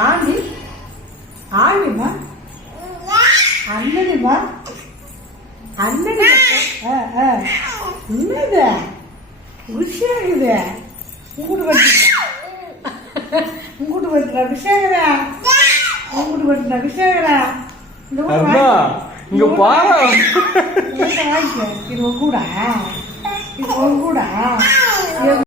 aunty ஆண்டிமா அண்ணனிமா அண்ணனி என்னது விஷயங்குது உங்கூட்டு பட்டுறா விஷயங்கிறா உங்கூட்டு பட்டுறா விஷயங்கிறா இங்க பாரு வாங்கிக்க இது உங்க கூட